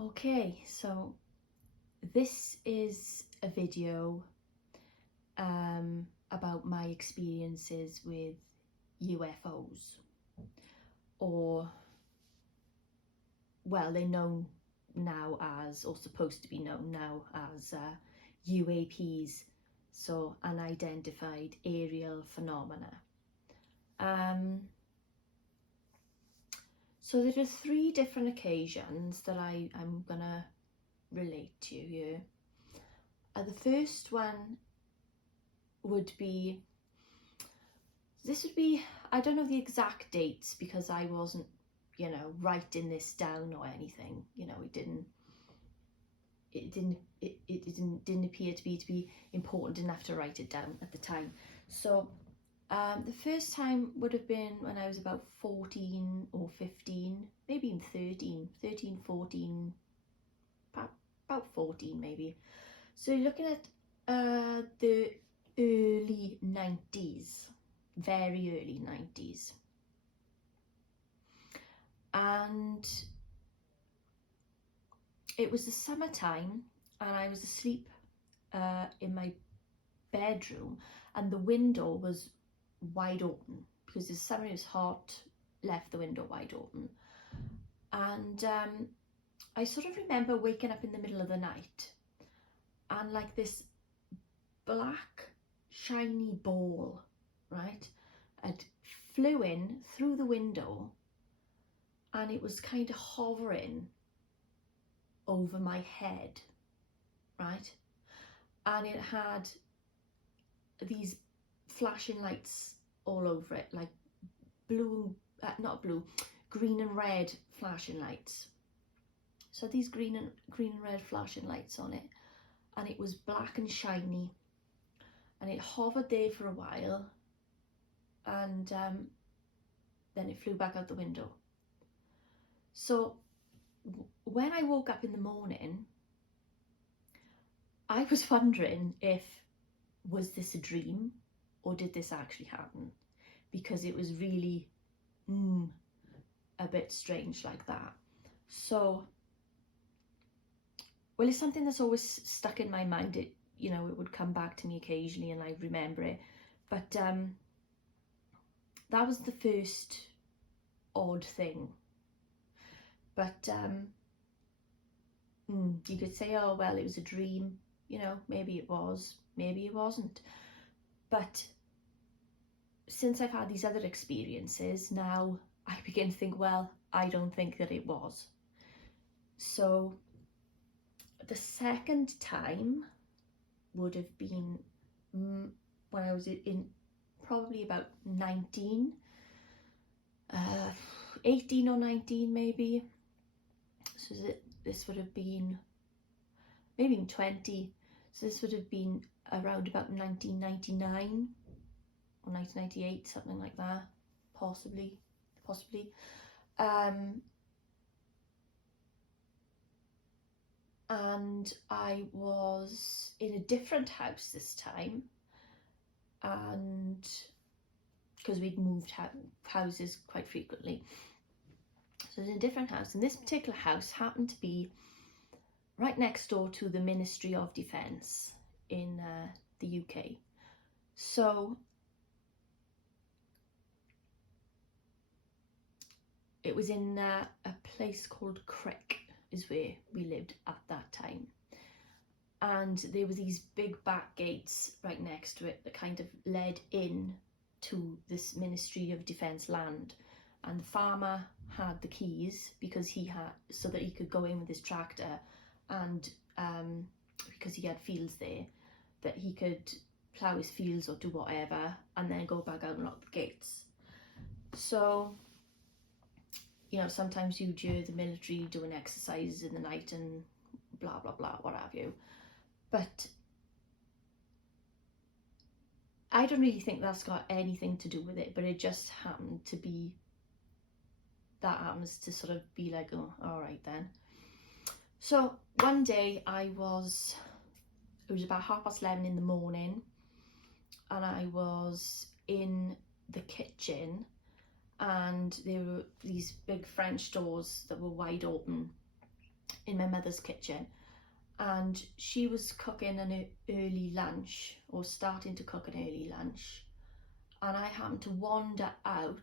Okay, so this is a video about my experiences with UFOs, or, well, they're known now as, or supposed to be known now as, UAPs, so unidentified aerial phenomena. So there are 3 different occasions that I'm gonna relate to here. The first one would be, I don't know the exact dates because I wasn't, writing this down or anything. It didn't appear to be important enough to write it down at the time. So the first time would have been when I was about 14 or 15, maybe even 13, 14, about 14 maybe. So you're looking at the early 90s, very early 90s. And it was the summertime and I was asleep in my bedroom, and the window was wide open because the summer, it was hot, left the window wide open. And I sort of remember waking up in the middle of the night and like this black shiny ball, right, it flew in through the window and it was kind of hovering over my head, right, and it had these flashing lights all over it, like green and red flashing lights. So these green and red flashing lights on it, and it was black and shiny, and it hovered there for a while, and then it flew back out the window. So when I woke up in the morning, I was wondering was this a dream or did this actually happen? Because it was really a bit strange like that. So, well, it's something that's always stuck in my mind. It would come back to me occasionally and I remember it. But that was the first odd thing. But you could say, oh, well, it was a dream. Maybe it was, maybe it wasn't. But since I've had these other experiences, now I begin to think, well, I don't think that it was. So the second time would have been when I was in probably about 19, 18 or 19 maybe. So this would have been maybe 20. So this would have been around about 1999 or 1998, something like that, possibly. And I was in a different house this time, and because we'd moved houses quite frequently. So in a different house, and this particular house happened to be right next door to the Ministry of Defence in the UK. So it was in a place called Crick is where we lived at that time. And there were these big back gates right next to it that kind of led in to this Ministry of Defence land. And the farmer had the keys so that he could go in with his tractor, and because he had fields there, that he could plough his fields or do whatever and then go back out and lock the gates. So sometimes you'd hear the military doing exercises in the night and blah blah blah, what have you. But I don't really think that's got anything to do with it, but it just happened to be, that happens to sort of be like, oh, all right then. So one day it was about 11:30 in the morning, and I was in the kitchen, and there were these big French doors that were wide open, in my mother's kitchen, and she was cooking an early lunch, or starting to cook an early lunch, and I happened to wander out.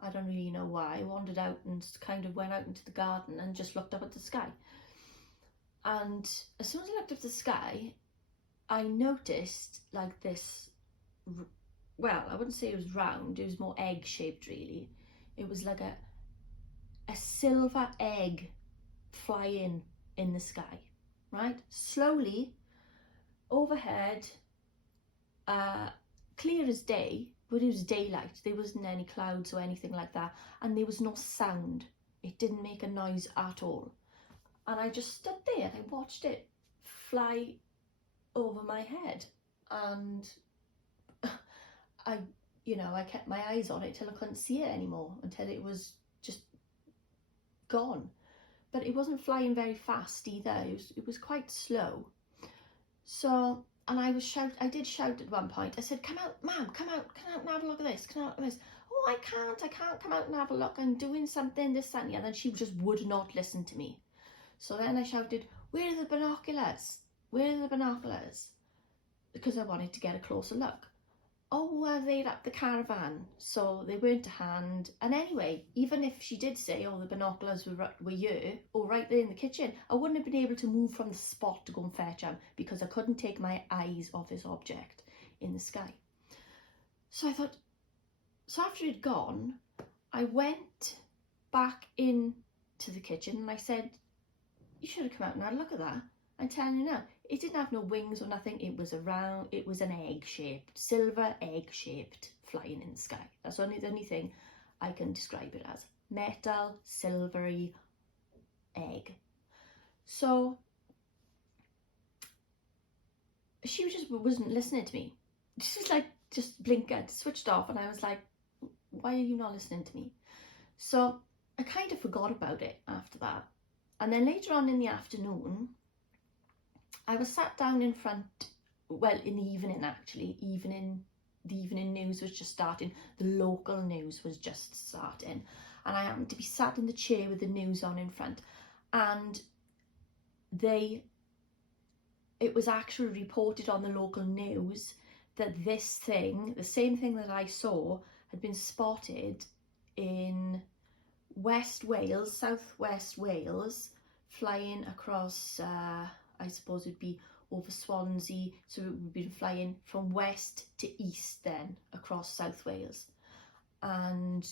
I don't really know why. I wandered out and kind of went out into the garden and just looked up at the sky. And as soon as I looked up at the sky, I noticed like this, well, I wouldn't say it was round, it was more egg shaped really. It was like a silver egg flying in the sky, right? Slowly overhead, clear as day, but it was daylight. There wasn't any clouds or anything like that, and there was no sound. It didn't make a noise at all. And I just stood there and I watched it fly over my head, and I kept my eyes on it till I couldn't see it anymore, until it was just gone. But it wasn't flying very fast either. It was quite slow. So, and I did shout at one point. I said, "Come out, Mum, come out and have a look at this, come out and have this." "Oh, I can't come out and have a look. I'm doing something, this, that, and the other." And she just would not listen to me. So then I shouted, "Where are the binoculars? Where are the binoculars?" Because I wanted to get a closer look. "Oh, they're up the caravan." So they weren't to hand. And anyway, even if she did say, "Oh, the binoculars were here," or right there in the kitchen, I wouldn't have been able to move from the spot to go and fetch them, because I couldn't take my eyes off this object in the sky. So I thought, so after it had gone, I went back into the kitchen and I said, "You should have come out and had a look at that. I'm telling you now, it didn't have no wings or nothing. It was an egg-shaped, silver egg-shaped, flying in the sky." That's the only thing I can describe it as. Metal, silvery egg. So she just wasn't listening to me. She was like, just blinkered, switched off, and I was like, "Why are you not listening to me?" So I kind of forgot about it after that. And then later on in the afternoon, I was sat down in front, well, in the evening actually, the evening news was just starting, the local news was just starting, and I happened to be sat in the chair with the news on in front, and it was actually reported on the local news that this thing, the same thing that I saw, had been spotted in West Wales, southwest Wales, flying across, I suppose it'd be over Swansea, so it would have been flying from west to east then across South Wales, and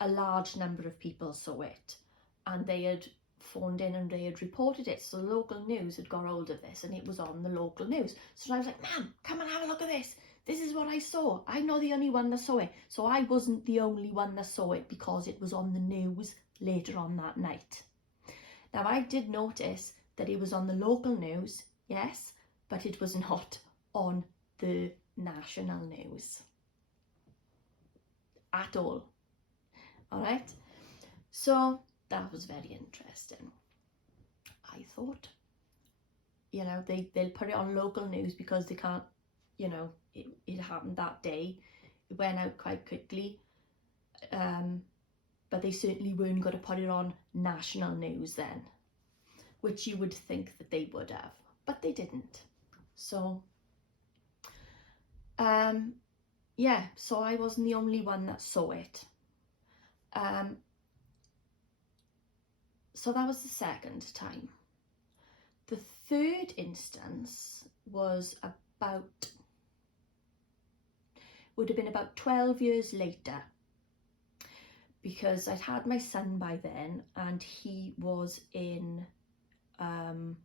a large number of people saw it, and they had phoned in and they had reported it. So the local news had got hold of this and it was on the local news. So I was like, "Ma'am, come and have a look at this. This is what I saw. I'm not the only one that saw it." So I wasn't the only one that saw it because it was on the news later on that night. Now I did notice that it was on the local news, yes, but it was not on the national news at all. All right, so that was very interesting. I thought, they'll put it on local news because they can't, it happened that day. It went out quite quickly, but they certainly weren't going to put it on national news then, which you would think that they would have, but they didn't. So, yeah, so I wasn't the only one that saw it. So that was the second time. The third instance would have been about 12 years later, because I'd had my son by then, and he was in the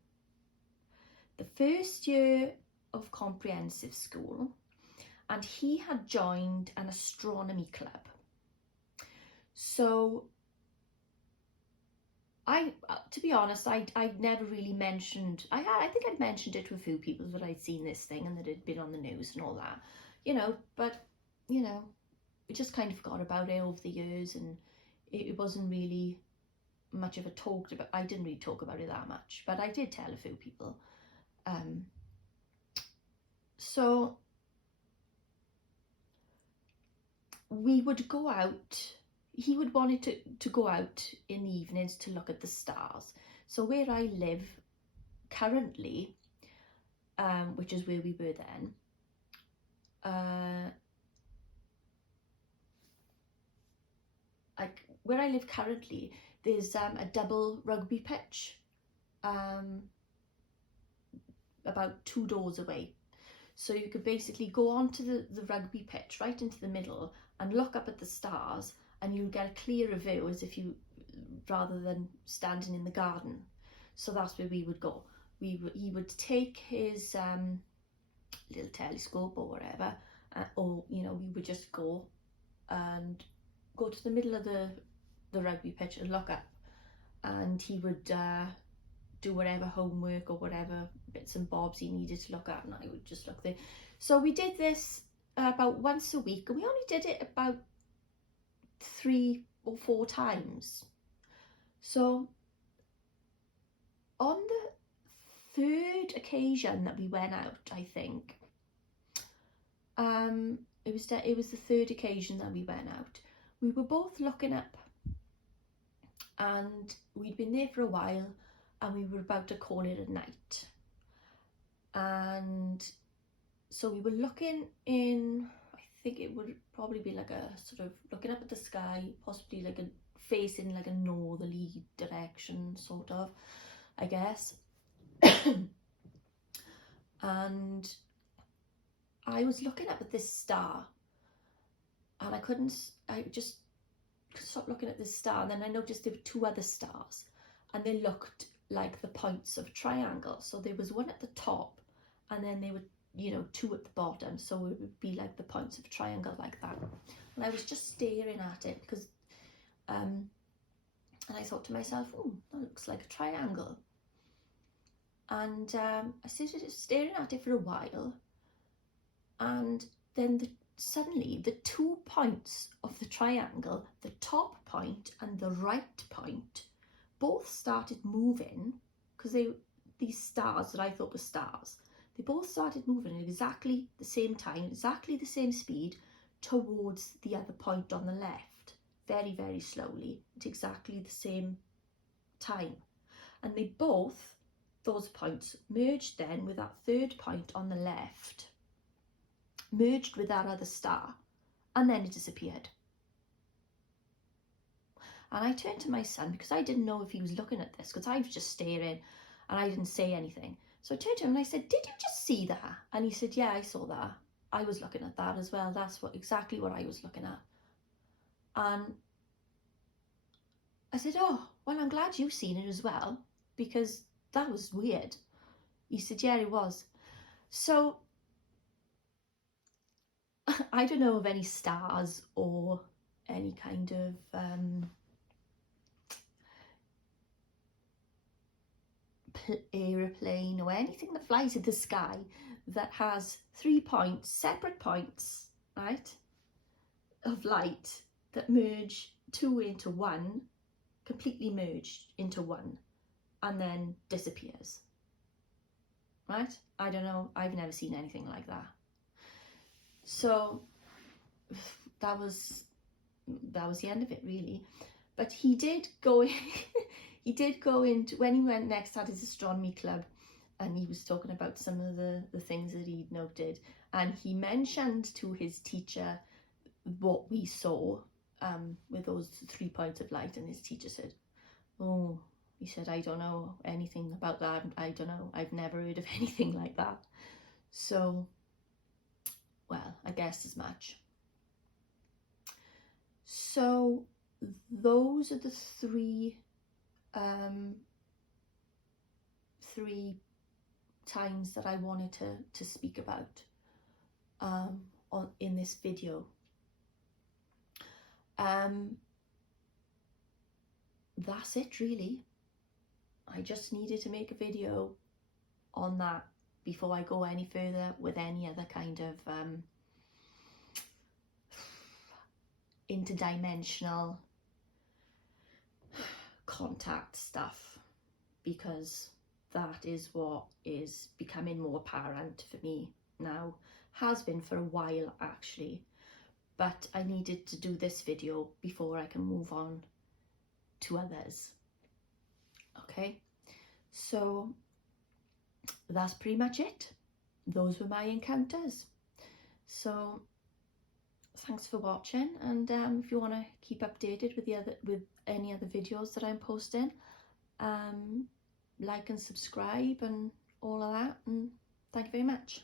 first year of comprehensive school, and he had joined an astronomy club. So to be honest, I'd never really mentioned, I think I'd mentioned it to a few people that I'd seen this thing and that it'd been on the news and all that, but, we just kind of forgot about it over the years, and it wasn't really much of a talked about. I didn't really talk about it that much, but I did tell a few people. So we would go out he would want it to go out in the evenings to look at the stars. So where I live currently, which is where we were then, like where I live currently, there's a double rugby pitch about 2 doors away. So you could basically go onto the rugby pitch right into the middle and look up at the stars, and you'll get a clearer view as if you, rather than standing in the garden. So that's where we would go. He would take his little telescope or whatever, or you know, we would just go and go to the middle of the rugby pitch and look up, and he would do whatever homework or whatever bits and bobs he needed to look at, and I would just look there. So we did this about once a week, and we only did it about 3 or 4 times. So on the 3rd occasion that we went out, I think, it was the 3rd occasion that we went out, we were both looking up, and we'd been there for a while, and we were about to call it a night. And so we were looking in, I think it would probably be like a sort of looking up at the sky, possibly like facing like a northerly direction, sort of, I guess. And I was looking up at this star, and I just couldn't stop looking at this star. And then I noticed there were 2 other stars, and they looked like the points of a triangle. So there was one at the top, and then there were, you know, 2 at the bottom, so it would be like the points of a triangle, like that. And I was just staring at it because and I thought to myself, oh, that looks like a triangle. And I started staring at it for a while, and then suddenly the 2 points of the triangle, the top point and the right point, both started moving, because these stars that I thought were stars, they both started moving at exactly the same time, exactly the same speed, towards the other point on the left, very, very slowly, at exactly the same time. And they both, those points, merged then with that 3rd point on the left, merged with that other star, and then it disappeared. And I turned to my son, because I didn't know if he was looking at this, because I was just staring and I didn't say anything. So I turned to him and I said, did you just see that? And he said, yeah, I saw that. I was looking at that as well. That's exactly what I was looking at. And I said, oh, well, I'm glad you've seen it as well, because that was weird. He said, yeah, it was. So I don't know of any stars or any kind of aeroplane or anything that flies in the sky that has 3 points, separate points, right, of light that merge 2 into 1, completely merged into 1, and then disappears, right? I don't know, I've never seen anything like that. So that was the end of it, really. But he did go he did go into, when he went next, had his astronomy club, and he was talking about some of the things that he'd noted, and he mentioned to his teacher what we saw with those 3 points of light, and his teacher said, oh, he said, I don't know anything about that, I don't know, I've never heard of anything like that. So, well, I guessed as much. So those are the 3 times that I wanted to speak about in this video. That's it, really. I just needed to make a video on that before I go any further with any other kind of interdimensional contact stuff, because that is what is becoming more apparent for me now, has been for a while actually, but I needed to do this video before I can move on to others. Okay, so that's pretty much it. Those were my encounters. So thanks for watching, and if you want to keep updated with any other videos that I'm posting, like and subscribe and all of that, and thank you very much.